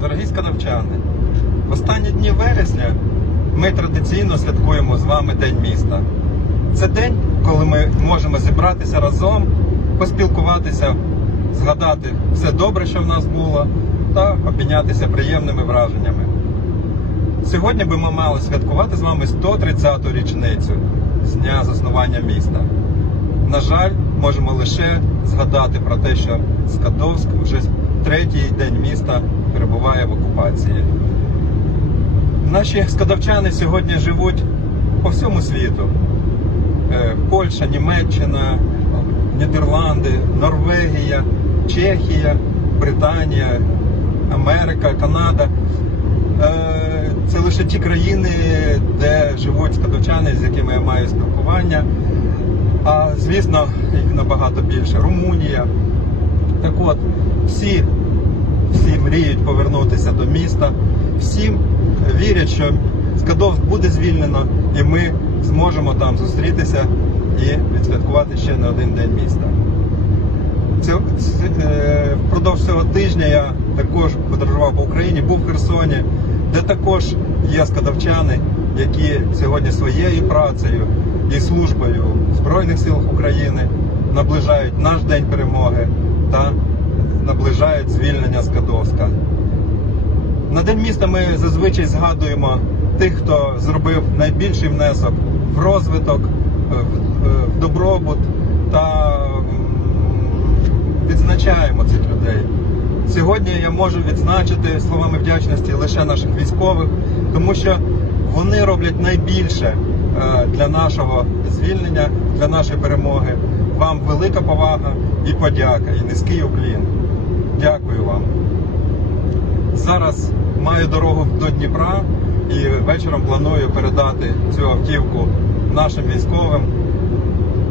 Дорогі скадовчани, в останні дні вересня ми традиційно святкуємо з вами День міста. Це день, коли ми можемо зібратися разом, поспілкуватися, згадати все добре, що в нас було, та обмінятися приємними враженнями. Сьогодні би ми мали святкувати з вами 130-ту річницю з дня заснування міста. На жаль, можемо лише згадати про те, що Скадовськ вже третій день міста перебуває в окупації. Наші скадовчани сьогодні живуть по всьому світу. Е, Польща, Німеччина, Нідерланди, Норвегія, Чехія, Британія, Америка, Канада. Е, Це лише ті країни, де живуть скадовчани, з якими я маю спілкування. А звісно, їх набагато більше. Румунія. Так от, всі, повернутися до міста, всі вірять, що Скадовськ буде звільнено, і ми зможемо там зустрітися і відсвяткувати ще не один день міста. Е, впродовж цього тижня я також подорожував по Україні, був в Херсоні, де також є скадовчани, які сьогодні своєю працею і службою в Збройних силах України наближають наш день перемоги та наближають звільнення Скадовська. На день міста ми зазвичай згадуємо тих, хто зробив найбільший внесок в розвиток, в, в добробут та відзначаємо цих людей. Сьогодні я можу відзначити словами вдячності лише наших військових, тому що вони роблять найбільше е, для нашого звільнення, для нашої перемоги. Вам велика повага і подяка, і низький уклін. Дякую вам. Зараз маю дорогу до Дніпра і вечором планую передати цю автівку нашим військовим,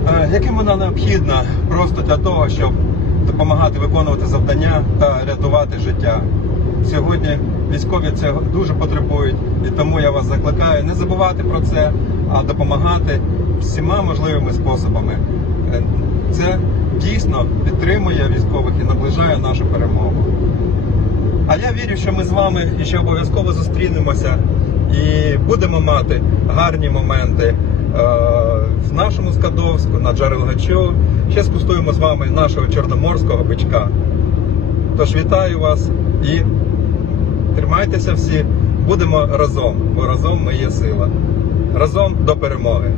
е, яким вона необхідна просто для того, щоб допомагати виконувати завдання та рятувати життя. Сьогодні військові це дуже потребують, і тому я вас закликаю не забувати про це, а допомагати всіма можливими способами. Е, Це дійсно підтримує військових і наближає нашу перемогу. А я вірю, що ми з вами ще обов'язково зустрінемося і будемо мати гарні моменти е, в нашому Скадовську, на Джарелгачу. Ще скуштуємо з вами нашого чорноморського бичка. Тож вітаю вас і тримайтеся всі, будемо разом, бо разом ми є сила. Разом до перемоги.